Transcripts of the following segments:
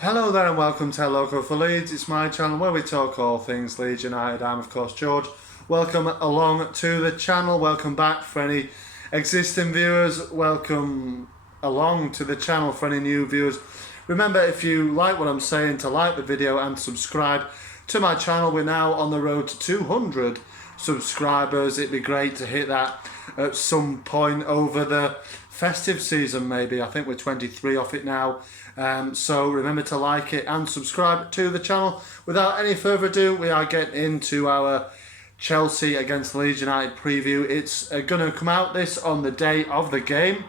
Hello there and welcome to Local for Leeds. It's my channel where we talk all things Leeds United. I'm of course George. Welcome along to the channel. Welcome back for any existing viewers. Welcome along to the channel for any new viewers. Remember, if you like what I'm saying, to like the video and subscribe to my channel. We're now on the road to 200 subscribers. It'd be great to hit that at some point over the festive season maybe. I think we're 23 off it now. So remember to like it and subscribe to the channel. Without any further ado, we are getting into our Chelsea against Leeds United preview. It's going to come out this on the day of the game,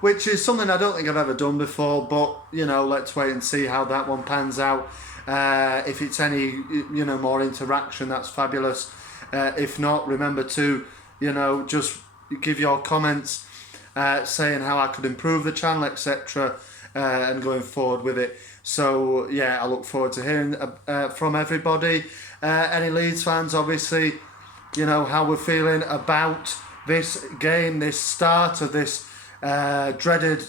which is something I don't think I've ever done before, but you know, let's wait and see how that one pans out. If it's any more interaction, that's fabulous. If not, remember to just give your comments saying how I could improve the channel, etc., and going forward with it. So yeah, I look forward to hearing from everybody. Any Leeds fans, obviously, how we're feeling about this game, this start of this dreaded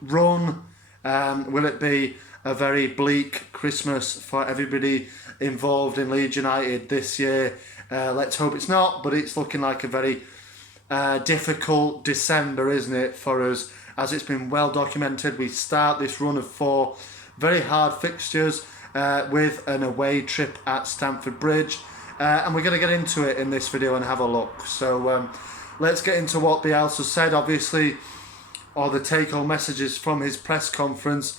run. Will it be a very bleak Christmas for everybody involved in Leeds United this year? Let's hope it's not, but it's looking like a very difficult December, isn't it, for us? As it's been well documented, we start this run of 4 very hard fixtures with an away trip at Stamford Bridge, and we're going to get into it in this video and have a look. So let's get into what Bielsa said, obviously, or the take-home messages from his press conference,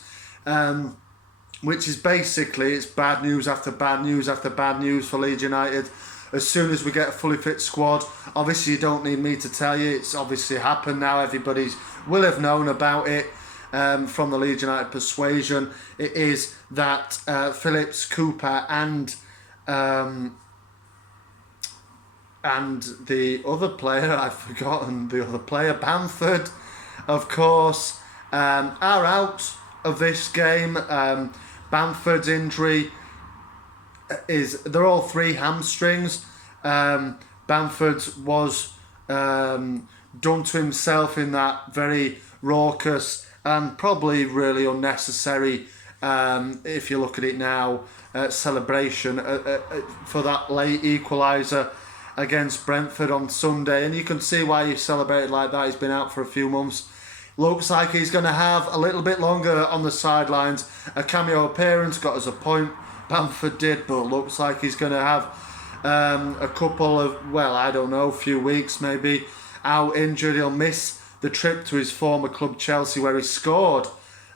which is basically, it's bad news after bad news after bad news for Leeds United. As soon as we get a fully fit squad, obviously you don't need me to tell you, it's obviously happened now, everybody will have known about it from the Leeds United persuasion. It is that Phillips, Cooper and the other player, I've forgotten the other player, Bamford, of course, are out of this game. Bamford's injury they're all 3 hamstrings. Bamford's was done to himself in that very raucous and probably really unnecessary, if you look at it now, celebration for that late equaliser against Brentford on Sunday. And you can see why he celebrated like that. He's been out for a few months. Looks like he's going to have a little bit longer on the sidelines. A cameo appearance got us a point, Bamford did, but looks like he's going to have a couple of, a few weeks maybe out injured. He'll miss the trip to his former club Chelsea, where he scored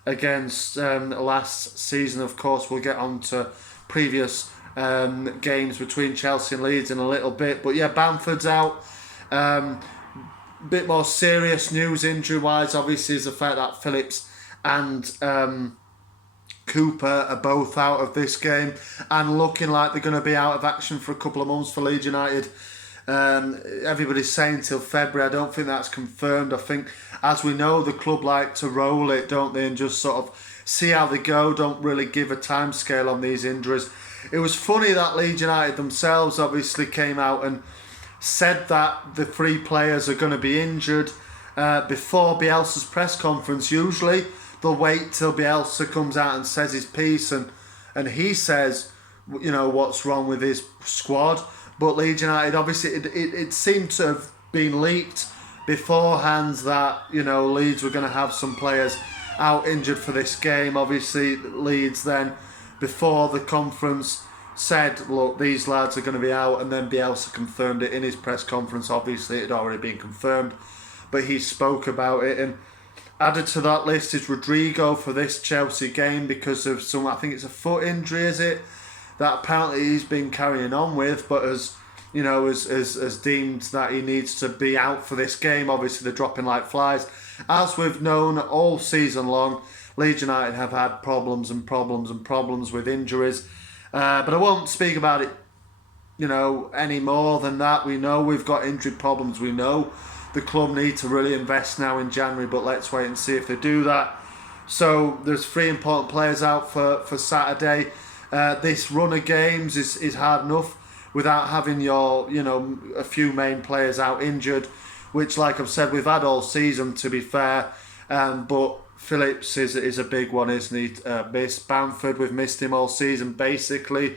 against last season. Of course, we'll get on to previous games between Chelsea and Leeds in a little bit. But yeah, Bamford's out. Bit more serious news injury-wise, obviously, is the fact that Phillips and Cooper are both out of this game and looking like they're going to be out of action for a couple of months for Leeds United. Everybody's saying till February. I don't think that's confirmed. I think, as we know, the club like to roll it, don't they, and just sort of see how they go, don't really give a time scale on these injuries. It was funny that Leeds United themselves obviously came out and said that the 3 players are going to be injured before Bielsa's press conference. Usually they'll wait till Bielsa comes out and says his piece and he says, what's wrong with his squad. But Leeds United, obviously, it seemed to have been leaked beforehand that, Leeds were going to have some players out injured for this game. Obviously, Leeds then, before the conference, said, look, these lads are going to be out, and then Bielsa confirmed it in his press conference. Obviously, it had already been confirmed, but he spoke about it. And added to that list is Rodrigo for this Chelsea game because of some, I think it's a foot injury, is it? That apparently he's been carrying on with, but as deemed that he needs to be out for this game. Obviously, they're dropping like flies. As we've known all season long, Leeds United have had problems and problems and problems with injuries. But I won't speak about it, any more than that. We know we've got injury problems. We know the club need to really invest now in January, but let's wait and see if they do that. So there's 3 important players out for Saturday. This run of games is hard enough without having your, a few main players out injured, which, like I've said, we've had all season, to be fair. But Phillips is a big one, isn't he? Missed Bamford, we've missed him all season basically.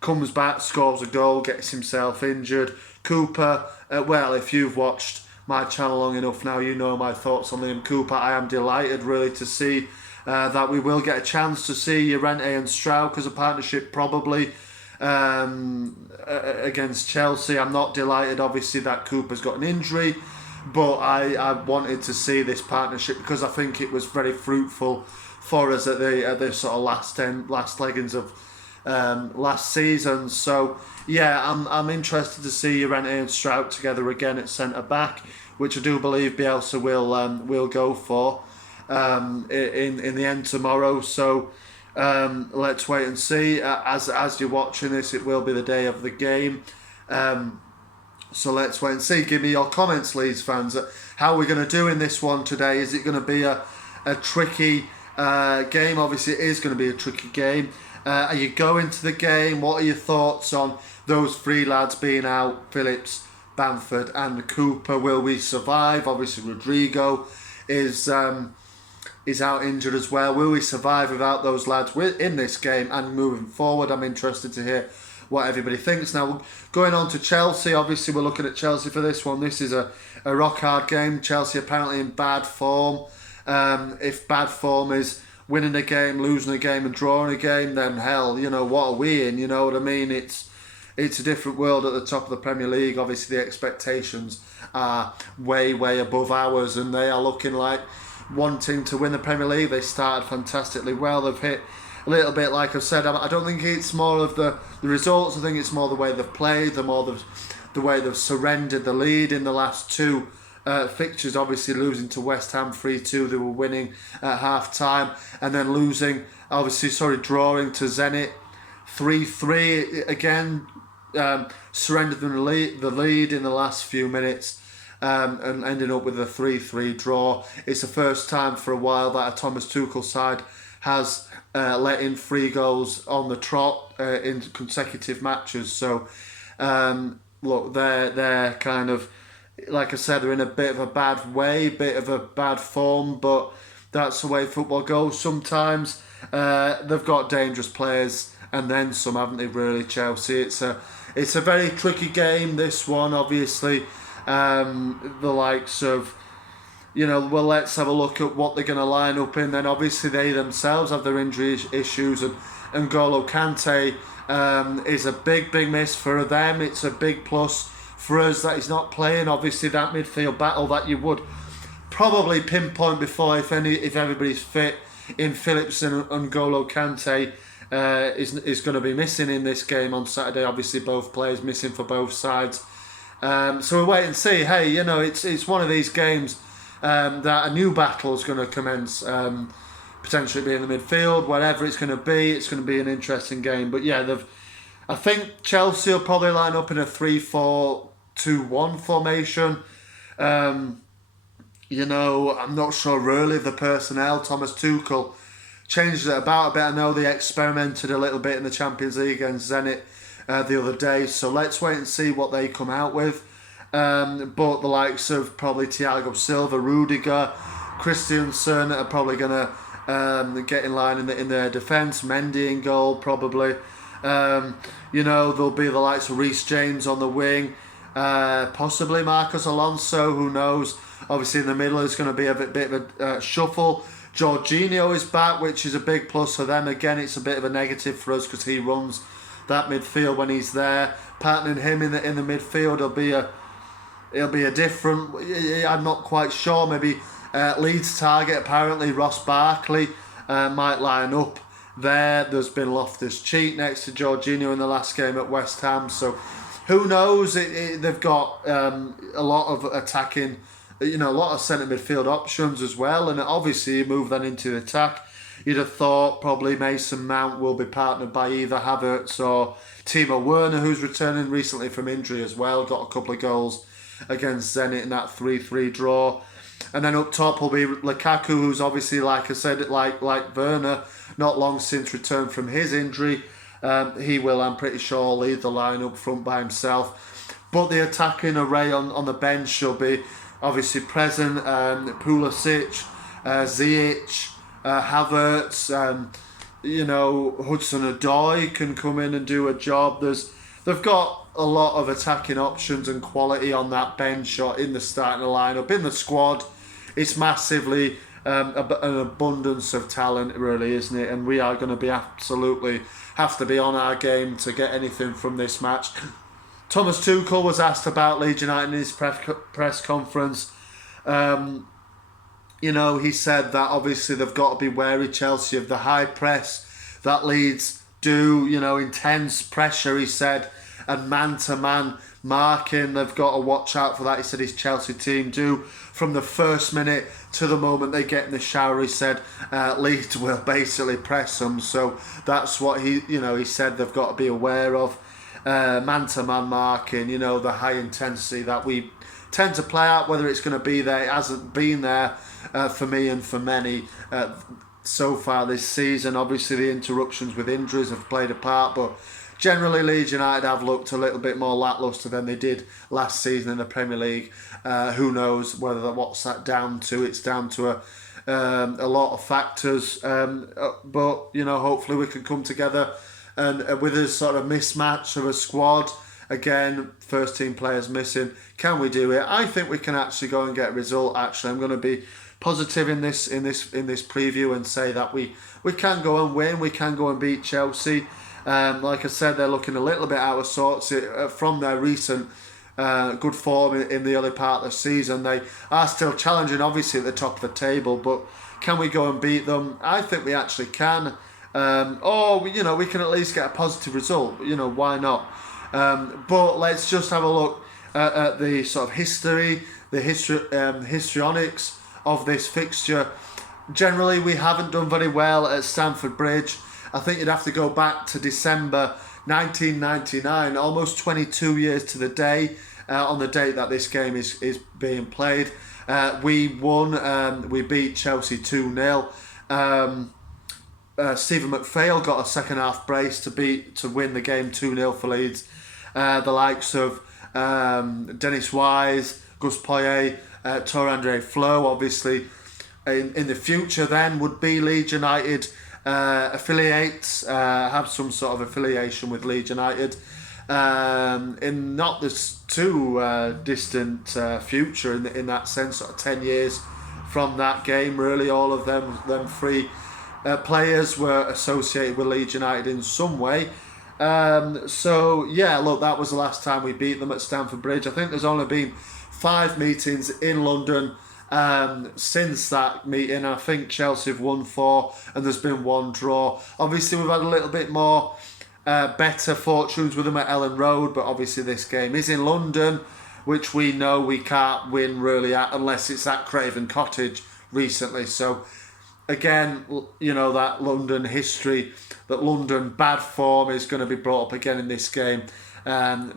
Comes back, scores a goal, gets himself injured. Cooper, well, if you've watched my channel long enough now, you know my thoughts on Liam Cooper. I am delighted really to see that we will get a chance to see Llorente and Strauch as a partnership probably against Chelsea. I'm not delighted obviously that Cooper's got an injury, but I wanted to see this partnership because I think it was very fruitful for us at the sort of last leggings of last season. So yeah, I'm interested to see Llorente and Strauch together again at centre back, which I do believe Bielsa will go for in the end tomorrow. So let's wait and see. As you're watching this, it will be the day of the game. So let's wait and see. Give me your comments, Leeds fans. How are we going to do in this one today? Is it going to be a tricky game? Obviously, it is going to be a tricky game. Are you going to the game? What are your thoughts on those three lads being out? Phillips, Bamford and Cooper. Will we survive? Obviously, Rodrigo is out injured as well. Will we survive without those lads in this game and moving forward? I'm interested to hear what everybody thinks. Now, going on to Chelsea, obviously we're looking at Chelsea for this one. This is a rock hard game. Chelsea apparently in bad form. If bad form is winning a game, losing a game and drawing a game, then hell, what are we in? You know what I mean? It's a different world at the top of the Premier League. Obviously the expectations are way above ours, and they are looking like wanting to win the Premier League. They started fantastically well. They've hit a little bit, like I've said. I don't think it's more of the results. I think it's more the way they've played, the way they've surrendered the lead in the last two fixtures. Obviously losing to West Ham 3-2, they were winning at half time, and then drawing to Zenit 3-3 again. Surrendered the lead in the last few minutes. And ending up with a 3-3 draw. It's the first time for a while that a Thomas Tuchel side has let in 3 goals on the trot in consecutive matches. So, look, they're kind of, like I said, they're in a bit of a bad way, bit of a bad form, but that's the way football goes sometimes. They've got dangerous players, and then some, haven't they, really, Chelsea? It's a very tricky game, this one, obviously. The likes of, well, let's have a look at what they're going to line up in. Then obviously they themselves have their injury issues, and N'Golo Kante is a big miss for them. It's a big plus for us that he's not playing. Obviously that midfield battle that you would probably pinpoint before, if everybody's fit, in Phillips and N'Golo Kante is going to be missing in this game on Saturday. Obviously both players missing for both sides. So we'll wait and see. Hey, it's one of these games that a new battle is going to commence, potentially be in the midfield, whatever it's going to be. It's going to be an interesting game. But yeah, I think Chelsea will probably line up in a 3-4-2-1 formation. I'm not sure really of the personnel. Thomas Tuchel changed it about a bit. I know they experimented a little bit in the Champions League against Zenit the other day, so let's wait and see what they come out with. But the likes of probably Thiago Silva, Rudiger, Christensen are probably going to get in line in their defence. Mendy in goal probably. There'll be the likes of Reece James on the wing, possibly Marcos Alonso, who knows. Obviously in the middle is going to be a bit of a shuffle. Jorginho is back, which is a big plus for them. Again, it's a bit of a negative for us because he runs that midfield when he's there. Partnering him in the midfield will be a different. I'm not quite sure. Maybe Leeds target, apparently Ross Barkley might line up there. There's been Loftus-Cheek next to Jorginho in the last game at West Ham, so who knows? They've got a lot of attacking, a lot of centre midfield options as well, and obviously you move that into the attack. You'd have thought probably Mason Mount will be partnered by either Havertz or Timo Werner, who's returning recently from injury as well. Got a couple of goals against Zenit in that 3-3 draw. And then up top will be Lukaku, who's obviously, like I said, like Werner, not long since returned from his injury. He will, I'm pretty sure, lead the line up front by himself. But the attacking array on the bench will be obviously present. Pulisic, Ziyech, Havertz, Hudson-Odoi can come in and do a job. They've got a lot of attacking options and quality on that bench or in the starting lineup, in the squad. It's massively an abundance of talent, really, isn't it? And we are going to be absolutely have to be on our game to get anything from this match. Thomas Tuchel was asked about Leeds United in his press conference. He said that obviously they've got to be wary, Chelsea, of the high press that Leeds do, intense pressure, he said, and man-to-man marking. They've got to watch out for that, he said his Chelsea team do. From the first minute to the moment they get in the shower, he said, Leeds will basically press them. So that's what he said they've got to be aware of. Man-to-man marking, the high intensity that we tend to play out, whether it's going to be there. It hasn't been there for me and for many so far this season. Obviously the interruptions with injuries have played a part, but generally Leeds United have looked a little bit more lacklustre than they did last season in the Premier League. Who knows what's that down to? It's down to a lot of factors, but hopefully we can come together and with a sort of mismatch of a squad. Again, first team players missing. Can we do it? I think we can actually go and get a result. Actually, I'm going to be positive in this preview and say that we can go and win. We can go and beat Chelsea. Like I said, they're looking a little bit out of sorts from their recent good form in the early part of the season. They are still challenging, obviously, at the top of the table, but can we go and beat them? I think we actually can. We can at least get a positive result. Why not? But let's just have a look at the sort of histrionics of this fixture. Generally, we haven't done very well at Stamford Bridge. I think you'd have to go back to December 1999, almost 22 years to the day, on the date that this game is being played. We won, we beat Chelsea 2-0. Stephen McPhail got a second half brace to win the game 2-0 for Leeds. The likes of Dennis Wise, Gus Poyet, Torre-Andre Flo, obviously in the future then would be Leeds United affiliates, have some sort of affiliation with Leeds United in not this too distant future in that sense, sort of 10 years from that game. Really, all of them three players were associated with Leeds United in some way. That was the last time we beat them at Stamford Bridge. I think there's only been 5 meetings in London since that meeting. I think Chelsea have won 4 and there's been 1 draw. Obviously we've had a little bit more better fortunes with them at Ellen Road, but obviously this game is in London, which we know we can't win really at unless it's at Craven Cottage recently. So again, that London history, that London bad form is going to be brought up again in this game.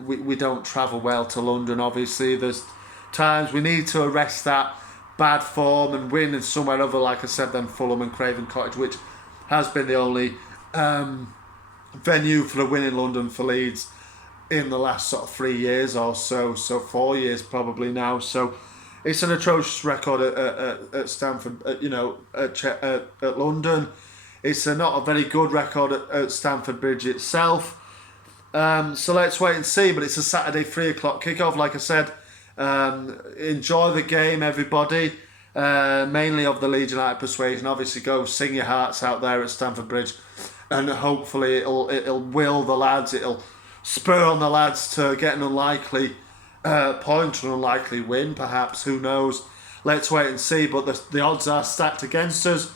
We don't travel well to London, obviously. There's times we need to arrest that bad form and win in somewhere other, like I said, than Fulham and Craven Cottage, which has been the only venue for a win in London for Leeds in the last sort of 3 years or so 4 years probably now. So it's an atrocious record at Stamford, at London. It's not a very good record at Stamford Bridge itself. So let's wait and see. But it's a Saturday 3 o'clock kickoff. Like I said, enjoy the game, everybody. Mainly of the Leeds United persuasion. Obviously, go sing your hearts out there at Stamford Bridge, and hopefully it'll will the lads. It'll spur on the lads to get an unlikely point, an unlikely win, perhaps. Who knows? Let's wait and see. But the odds are stacked against us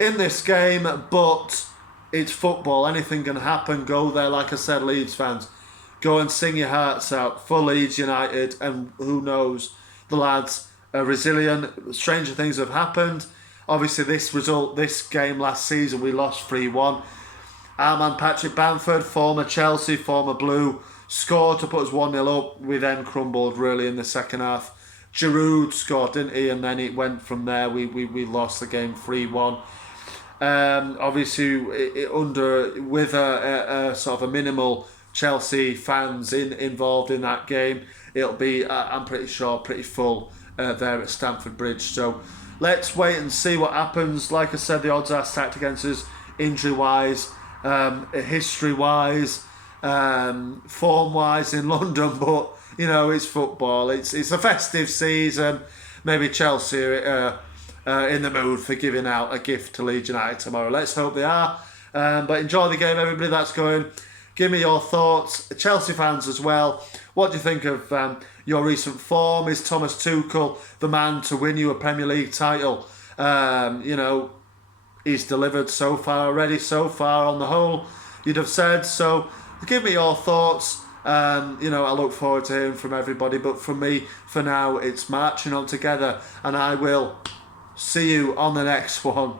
in this game, but it's football. Anything can happen. Go there, like I said, Leeds fans. Go and sing your hearts out for Leeds United, and who knows, the lads are resilient. Stranger things have happened. Obviously, this game last season, we lost 3-1. Our man Patrick Bamford, former Chelsea, former Blue, scored to put us 1-0 up. We then crumbled really in the second half. Giroud scored, didn't he? And then it went from there. We lost the game 3-1. Obviously, with a sort of a minimal Chelsea fans involved in that game, it'll be, I'm pretty sure, pretty full there at Stamford Bridge. So let's wait and see what happens. Like I said, the odds are stacked against us, injury-wise, history-wise, form-wise in London. But you know, it's football. It's a festive season. Maybe Chelsea are in the mood for giving out a gift to Leeds United tomorrow. Let's hope they are. But enjoy the game, everybody that's going. Give me your thoughts. Chelsea fans as well. What do you think of your recent form? Is Thomas Tuchel the man to win you a Premier League title? You know, he's delivered so far already. So far, on the whole, you'd have said. So give me your thoughts. You know, I look forward to hearing from everybody. But from me, for now, it's marching on together. And I will see you on the next one.